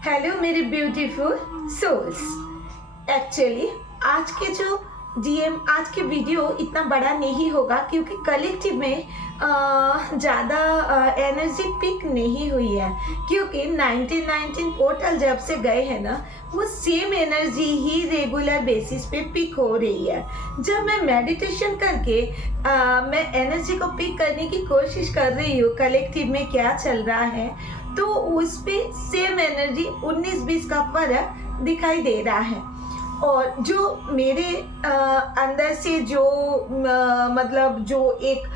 Hello मेरे beautiful souls. Actually आज के वीडियो इतना बड़ा नहीं होगा क्योंकि कलेक्टिव में ज़्यादा एनर्जी पिक नहीं हुई है, क्योंकि 1919 पोर्टल जब से गए हैं ना, वो सेम एनर्जी ही रेगुलर बेसिस पे पिक हो रही है। जब मैं मेडिटेशन करके मैं एनर्जी को पिक करने की कोशिश कर रही हूँ कलेक्टिव में क्या चल रहा है, तो उस पे सेम एनर्जी 19-20 का फर्क दिखाई दे रहा है। और जो मेरे अंदर से जो मतलब जो एक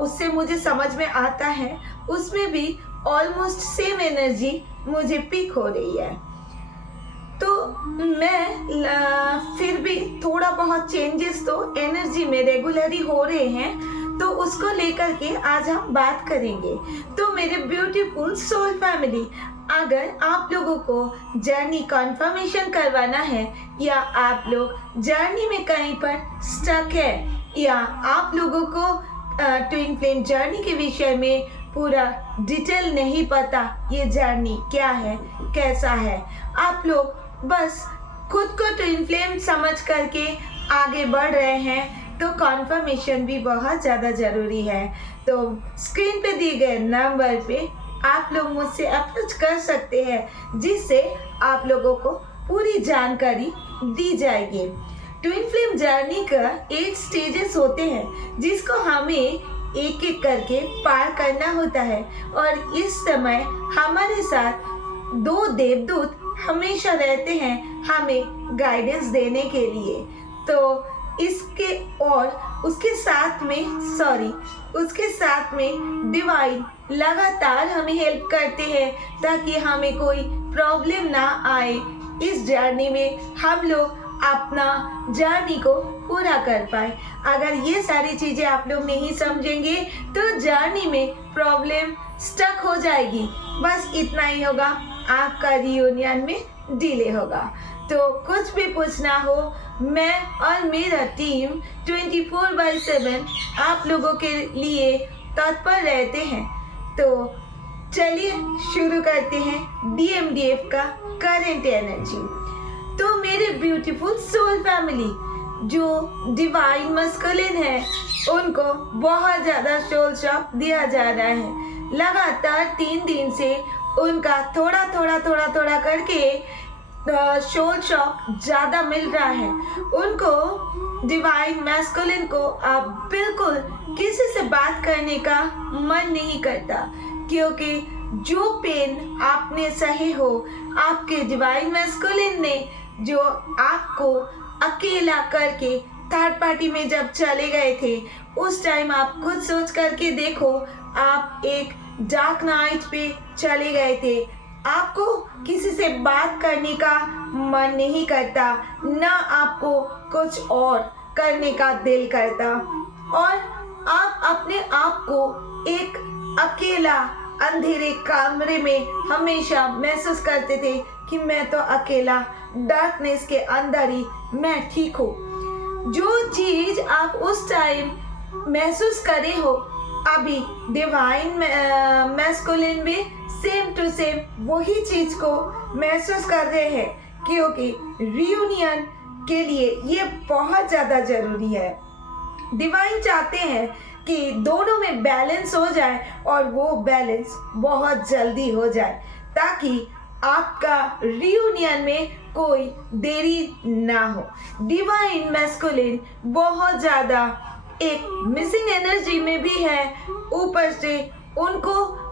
उससे मुझे समझ में आता है, उसमें भी ऑलमोस्ट सेम एनर्जी मुझे पिक हो रही है। तो मैं फिर भी थोड़ा बहुत चेंजेस तो एनर्जी में रेगुलरली हो रहे हैं, तो उसको लेकर के आज हम बात करेंगे। तो मेरे ब्यूटीफुल सोल फैमिली, अगर आप लोगों को जर्नी कंफर्मेशन करवाना है, या आप लोग जर्नी में कहीं पर स्टक है, या आप लोगों को ट्विन फ्लेम जर्नी के विषय में पूरा डिटेल नहीं पता, ये जर्नी क्या है, कैसा है, आप लोग बस खुद को ट्विन फ्लेम समझ करके आगे बढ़ रहे हैं, तो कॉन्फर्मेशन भी बहुत ज़्यादा ज़रूरी है। तो स्क्रीन पे दिए गए नंबर पे आप लोग मुझसे अप्रोच कर सकते हैं, जिससे आप लोगों को पूरी जानकारी दी जाएगी। ट्विन फ्लेम जर्नी का 8 स्टेजेस होते हैं, जिसको हमें एक एक करके पार करना होता है। और इस समय हमारे साथ 2 देवदूत हमेशा रहते हैं हमें गाइडेंस देने के लिए। तो उसके साथ में डिवाइन लगातार हमें हेल्प करते हैं, ताकि हमें कोई प्रॉब्लम ना आए। इस जर्नी में हम लोग अपना जर्नी को पूरा कर पाए। अगर ये सारी चीज़ें आप लोग नहीं समझेंगे, तो जर्नी में प्रॉब्लम स्टक हो जाएगी। बस इतना ही होगा, आपका रियूनियन में डिले होगा। तो कुछ भी पूछना हो, मैं और मेरा टीम 24/7 आप लोगों के लिए तत्पर रहते हैं। तो चलिए शुरू करते हैं DMDF का करंट एनर्जी। तो मेरे ब्यूटीफुल सोल फैमिली, जो डिवाइन मस्कुलिन है, उनको बहुत ज़्यादा सोल शॉक दिया जा रहा है। लगातार 3 दिन से उनका थोड़ा करके सोल शॉक ज़्यादा मिल रहा है। उनको डिवाइन मैस्कुलिन को अब बिल्कुल किसी से बात करने का मन नहीं करता, क्योंकि जो पेन आपने सही हो, आपके डिवाइन मैस्कुलिन ने जो आपको अकेला करके थर्ड पार्टी में जब चले गए थे, उस टाइम आप खुद सोच करके देखो, आप एक डार्क नाइट पे चले गए थे। आपको किसी से बात करने का मन नहीं करता, ना आपको कुछ और करने का दिल करता, और आप अपने आप को एक अकेला अंधेरे कमरे में हमेशा महसूस करते थे कि मैं तो अकेला, डार्कनेस के अंदर ही मैं ठीक हूँ। जो चीज़ आप उस टाइम महसूस करे हो, अभी डिवाइन मैस्कुलिन में सेम टू सेम वही चीज को महसूस कर रहे हैं, क्योंकि रियूनियन के लिए ये बहुत ज़्यादा ज़रूरी है। डिवाइन चाहते हैं कि दोनों में बैलेंस हो जाए, और वो बैलेंस बहुत जल्दी हो जाए, ताकि आपका रियूनियन में कोई देरी ना हो। डिवाइन मैस्कुलिन बहुत ज़्यादा एक मिसिंग एनर्जी में भी है, ऊपर से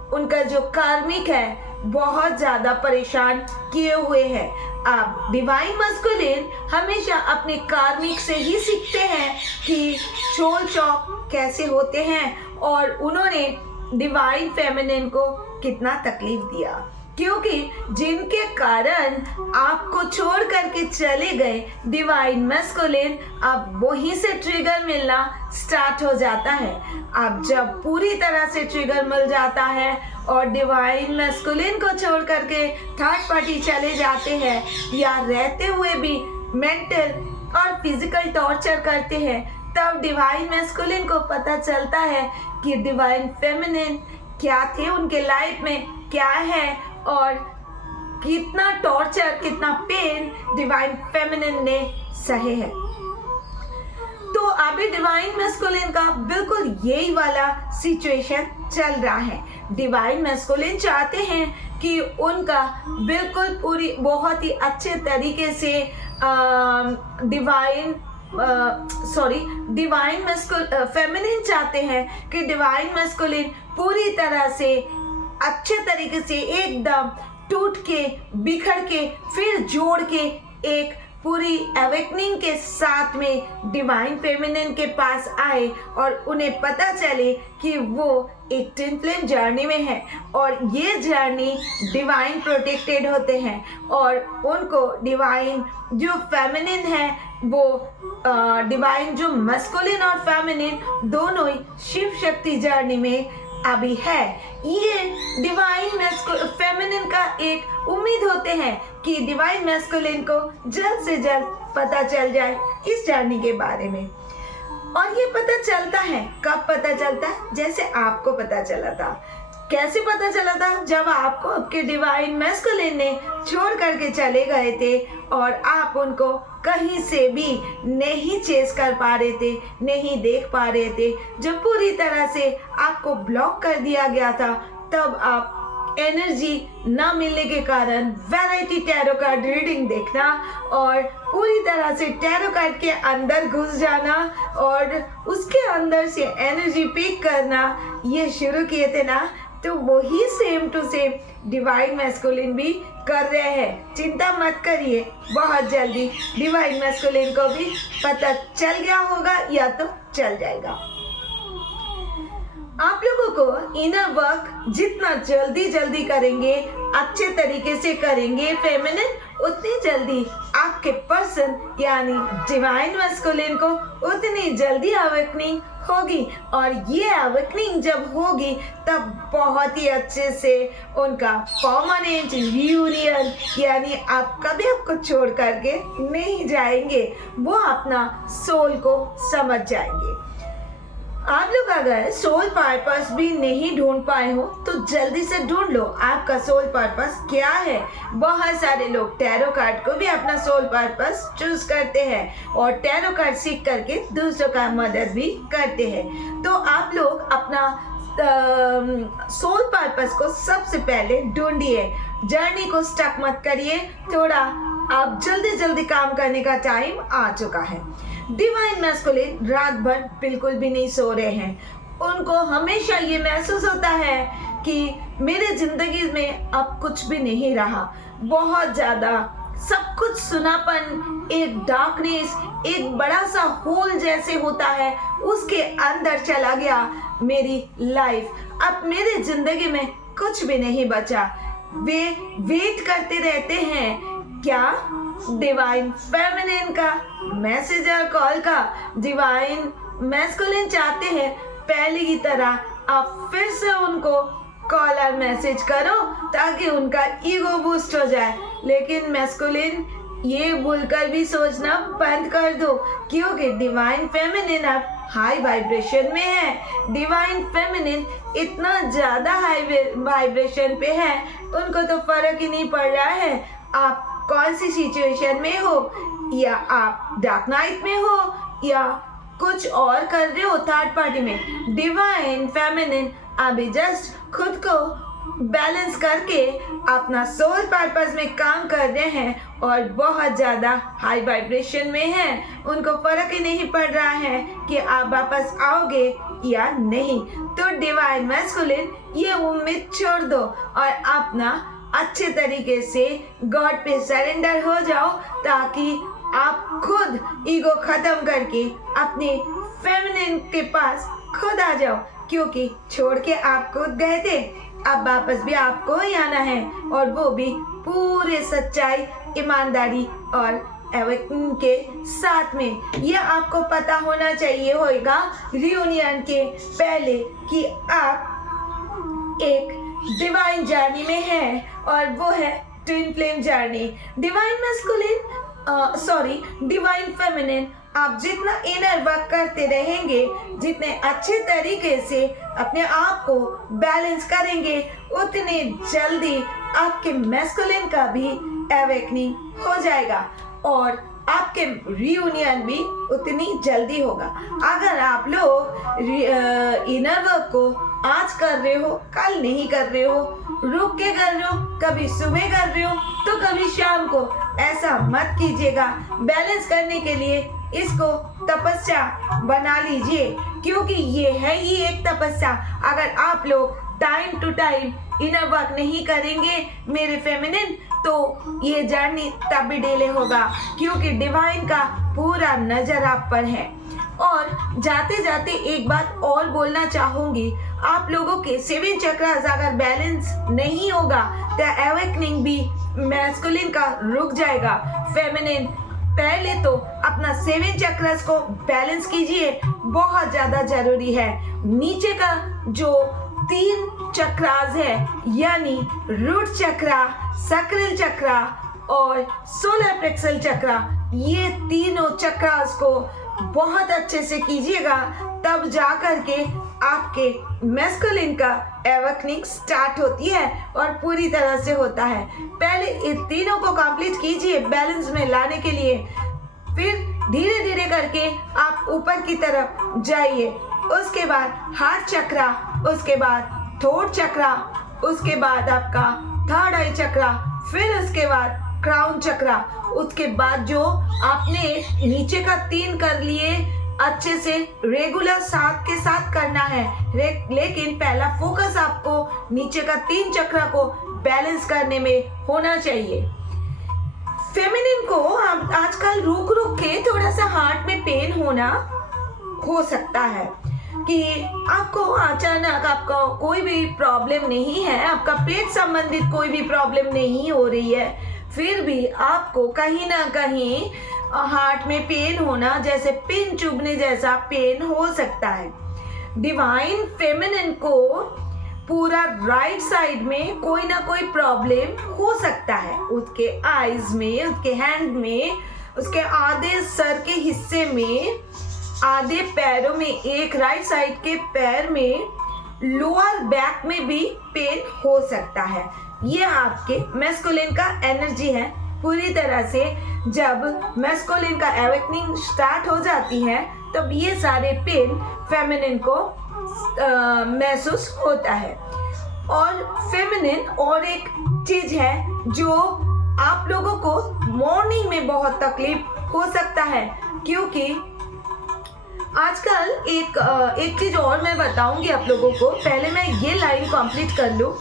उनका जो कार्मिक है बहुत ज़्यादा परेशान किए हुए हैं। आप डिवाइन मैस्कुलिन हमेशा अपने कार्मिक से ही सीखते हैं कि सोल शॉक कैसे होते हैं, और उन्होंने डिवाइन फेमिनिन को कितना तकलीफ दिया, क्योंकि जिनके कारण आपको छोड़ करके चले गए डिवाइन मैस्कुलिन, अब वहीं से ट्रिगर मिलना स्टार्ट हो जाता है। अब जब पूरी तरह से ट्रिगर मिल जाता है और डिवाइन मैस्कुलिन को छोड़ करके थर्ड पार्टी चले जाते हैं, या रहते हुए भी मेंटल और फिजिकल टॉर्चर करते हैं, तब डिवाइन मैस्कुलिन को पता चलता है कि डिवाइन फेमिनिन क्या थे उनके लाइफ में, क्या है, और कितना टॉर्चर, कितना पेन डिवाइन फेमिनिन ने सहे हैं। तो अभी डिवाइन मैस्कुलिन का बिल्कुल यही वाला सिचुएशन चल रहा है। डिवाइन मैस्कुलिन चाहते हैं कि उनका बिल्कुल पूरी बहुत ही अच्छे तरीके से डिवाइन फेमिनिन चाहते हैं कि डिवाइन मैस्कुलिन पूरी तरह से अच्छे तरीके से एकदम टूट के, बिखर के, फिर जोड़ के एक पूरी अवेकनिंग के साथ में डिवाइन फेमिनिन के पास आए और उन्हें पता चले कि वो एक ट्विन फ्लेम जर्नी में है और ये जर्नी डिवाइन प्रोटेक्टेड होते हैं और उनको डिवाइन जो फेमिनिन है वो डिवाइन जो मैस्कुलिन और फेमिनिन दोनों ही शिव शक्ति जर्नी में अभी है। ये डिवाइन फेमिनिन का एक उम्मीद होते हैं कि डिवाइन मैस्कुलिन को जल्द से जल्द पता चल जाए इस जर्नी के बारे में। और ये पता चलता है, कब पता चलता है? जैसे आपको पता चला था। कैसे पता चला था? जब आपको आपके डिवाइन मैस्कुलिन ने छोड़ करके चले गए थे और आप उनको कहीं से भी नहीं चेस कर पा रहे थे, नहीं देख पा रहे थे, जब पूरी तरह से आपको ब्लॉक कर दिया गया था, तब आप एनर्जी ना मिलने के कारण वैरायटी टैरो कार्ड रीडिंग देखना और पूरी तरह से टैरो कार्ड के अंदर घुस जाना और उसके अंदर से एनर्जी पिक करना ये शुरू किए थे ना, तो वही same to same divine masculine भी कर रहे हैं। चिंता मत करिए, बहुत जल्दी डिवाइन मैस्कुलिन को भी पता चल गया होगा या तो चल जाएगा। आप लोगों को इनर वर्क जितना जल्दी करेंगे, अच्छे तरीके से करेंगे फेमिनिन, उतनी जल्दी आपके पर्सन यानी डिवाइन मैस्कुलिन को उतनी जल्दी अवेकनिंग होगी और ये अवेकनिंग जब होगी तब बहुत ही अच्छे से उनका परमानेंट रियूनियन यानी आप कभी आपको छोड़ करके नहीं जाएंगे, वो अपना सोल को समझ जाएंगे। आप लोग अगर सोल पर्पस भी नहीं ढूंढ पाए हो तो जल्दी से ढूंढ लो आपका सोल पर्पस क्या है। बहुत सारे लोग टैरो कार्ड को भी अपना सोल पर्पस चूज करते हैं और टैरो कार्ड सीख करके दूसरों का मदद भी करते हैं। तो आप लोग अपना सोल पर्पस को सबसे पहले ढूंढिए, जर्नी को स्टक मत करिए, थोड़ा आप जल्दी काम करने का टाइम आ चुका है। डिवाइन मैस्कुलिन रात भर बिल्कुल भी नहीं सो रहे हैं। उनको हमेशा ये महसूस होता है कि मेरे जिंदगी में अब कुछ भी नहीं रहा, बहुत ज्यादा सब कुछ सुनापन, एक डार्कनेस, एक बड़ा सा होल जैसे होता है उसके अंदर चला गया मेरी लाइफ। अब मेरे जिंदगी में कुछ भी नहीं बचा। वे वेट करते रहते हैं क्या डिवाइन फेमिनिन का मैसेज और कॉल का। डिवाइन मैस्कुलिन चाहते हैं पहले की तरह आप फिर से उनको कॉल और मैसेज करो ताकि उनका ईगो बूस्ट हो जाए, लेकिन मैस्कुलिन ये भूलकर भी सोचना बंद कर दो क्योंकि डिवाइन फेमिनिन अब हाई वाइब्रेशन में है। डिवाइन फेमिनिन इतना ज्यादा हाई वाइब्रेशन पे है, उनको तो फर्क ही नहीं पड़ रहा है आप कौन सी सिचुएशन में हो, या आप डार्क नाइट में हो या कुछ और कर रहे हो थर्ड पार्टी में। डिवाइन फेमिनिन अभी जस्ट खुद को बैलेंस करके अपना सोल पर्पस में काम कर रहे हैं और बहुत ज़्यादा हाई वाइब्रेशन में हैं। उनको फर्क ही नहीं पड़ रहा है कि आप वापस आओगे या नहीं। तो डिवाइन मैस्कुलिन ये उम्मीद छोड़ दो और अपना अच्छे तरीके से गॉड पे सरेंडर हो जाओ ताकि आप खुद ईगो खत्म करके अपने फेमिनिन के पास खुद आ जाओ, क्योंकि छोड़ के आप खुद गए थे, अब वापस भी आपको ही आना है और वो भी पूरे सच्चाई, ईमानदारी और अवेकनिंग के साथ में। ये आपको पता होना चाहिए होगा रियूनियन के पहले कि आप एक डिवाइन जर्नी में हैं और वो है twin flame journey. Divine masculine divine feminine आप जितना इनर वर्क करते रहेंगे, जितने अच्छे तरीके से अपने आप को बैलेंस करेंगे, उतने जल्दी आपके मैस्कुलिन का भी एवेकनिंग हो जाएगा और आपके रियूनियन भी उतनी जल्दी होगा। अगर आप लोग इनर वर्क को आज कर रहे हो, कल नहीं कर रहे हो, रुक के कर रहे हो, कभी सुबह कर रहे हो तो कभी शाम को, ऐसा मत कीजिएगा। बैलेंस करने के लिए इसको तपस्या बना लीजिए, क्योंकि ये है ही एक तपस्या। अगर आप लोग time to time inner work नहीं करेंगे मेरे फेमिनिन, तो ये जर्नी तब भी डिले होगा, क्योंकि डिवाइन का पूरा नजर आप पर है। और जाते जाते एक बात और बोलना चाहूंगी, आप लोगों के 7 चक्रास अगर बैलेंस नहीं होगा तो एवेकनिंग भी मैस्कुलिन का रुक जाएगा। फेमिनिन पहले तो अपना 7 चक्रास को बैलेंस कीजिए, बहुत ज्यादा जरूरी है। नीचे का जो 3 चक्रास है, यानी रूट चक्रा, सक्रिल चक्रा और सोलर प्लेक्सस चक्रा, ये तीनों चक्रास को बहुत अच्छे से कीजिएगा, तब जा कर के आपके मैस्कुलिन का एवेकनिंग स्टार्ट होती है और पूरी तरह से होता है। पहले इन तीनों को कंप्लीट कीजिए बैलेंस में लाने के लिए, फिर धीरे धीरे करके आप ऊपर की तरफ जाइए। उसके बाद हार्ट चक्रा, उसके बाद थ्रोट चक्रा, उसके बाद आपका थर्ड आई चक्रा, फिर उसके बाद क्राउन चक्रा। उसके बाद जो आपने नीचे का 3 कर लिए, अच्छे से रेगुलर साथ के साथ करना है, लेकिन पहला फोकस आपको नीचे का 3 चक्रा को बैलेंस करने में होना चाहिए। फेमिनिन को आजकल रुक रुक के थोड़ा सा हार्ट में पेन होना हो सकता है कि आपको अचानक आपका कोई भी प्रॉब्लम नहीं है, आपका पेट संबंधित कोई भी प्रॉब्लम नहीं हो रही है, फिर भी आपको कहीं ना कहीं हार्ट में पेन होना, जैसे पिन चुभने जैसा पेन हो सकता है। डिवाइन फेमिनिन को पूरा राइट साइड में कोई ना कोई प्रॉब्लम हो सकता है, उसके आईज में, उसके हैंड में, उसके आधे सर के हिस्से में, आधे पैरों में, एक राइट साइड के पैर में, लोअर बैक में भी पेन हो सकता है। ये आपके मैस्कुलिन का एनर्जी है पूरी तरह से। जब मैस्कुलिन का एवेकनिंग स्टार्ट हो जाती है तब ये सारे पेन फेमिनिन को महसूस होता है। और फेमिनिन और एक चीज है जो आप लोगों को मॉर्निंग में बहुत तकलीफ हो सकता है, क्योंकि आजकल एक चीज और मैं बताऊंगी आप लोगों को। पहले मैं ये लाइन कंप्लीट कर लूं।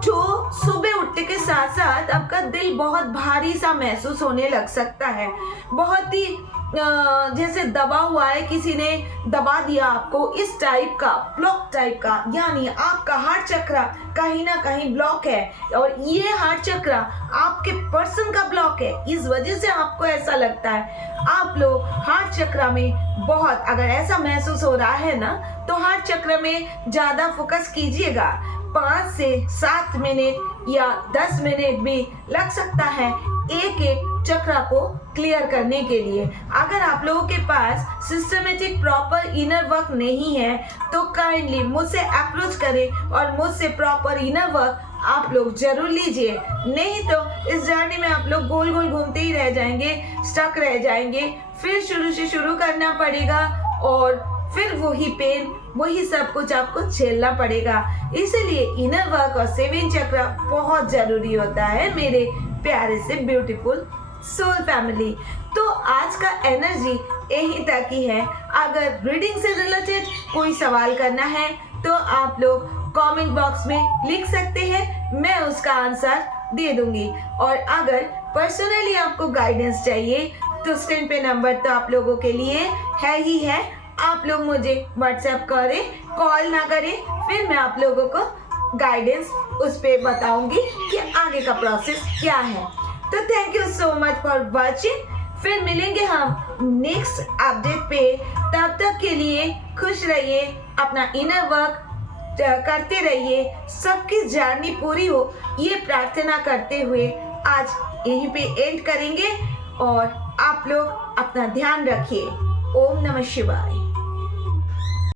जो सुबह उठने के साथ साथ आपका दिल बहुत भारी सा महसूस होने लग सकता है, बहुत ही जैसे दबा हुआ है, किसी ने दबा दिया आपको, इस टाइप का, ब्लॉक टाइप का, यानी आपका हार्ट चक्रा कहीं ना कहीं ब्लॉक है। और ये हार्ट चक्रा आपके पर्सन का ब्लॉक है, इस वजह से आपको ऐसा लगता है। आप लोग हार्ट चक्रा में बहुत, अगर ऐसा महसूस हो रहा है ना, तो हार्ट चक्र में ज्यादा फोकस कीजिएगा। 5 से 7 मिनट या 10 मिनट भी लग सकता है एक एक चक्रा को क्लियर करने के लिए। अगर आप लोगों के पास सिस्टमेटिक प्रॉपर इनर वर्क नहीं है तो काइंडली मुझसे अप्रोच करें और मुझसे प्रॉपर इनर वर्क आप लोग जरूर लीजिए। नहीं तो इस जर्नी में आप लोग गोल गोल घूमते ही रह जाएंगे, स्टक रह जाएंगे, फिर शुरू से शुरू करना पड़ेगा और फिर वही पेन, वही सब कुछ आपको झेलना पड़ेगा। इसलिए इनर वर्क और 7 चक्र बहुत जरूरी होता है मेरे प्यारे से ब्यूटीफुल सोल फैमिली। तो आज का एनर्जी यहीं तक ही है। अगर रीडिंग से रिलेटेड कोई सवाल करना है तो आप लोग कमेंट बॉक्स में लिख सकते हैं, मैं उसका आंसर दे दूंगी। और अगर पर्सनली आपको गाइडेंस चाहिए तो स्क्रीन पे नंबर तो आप लोगों के लिए है ही है, आप लोग मुझे व्हाट्सएप करें, कॉल ना करें, फिर मैं आप लोगों को गाइडेंस उस पे बताऊंगी कि आगे का प्रोसेस क्या है। तो thank you so much for watching. फिर मिलेंगे हम नेक्स्ट अपडेट पे, तब तक के लिए खुश रहिए, अपना इनर वर्क करते रहिए, सबकी जर्नी पूरी हो, ये प्रार्थना करते हुए आज यहीं पे एंड करेंगे। और आप लोग अपना ध्यान रखिए। ओम नमः शिवाय।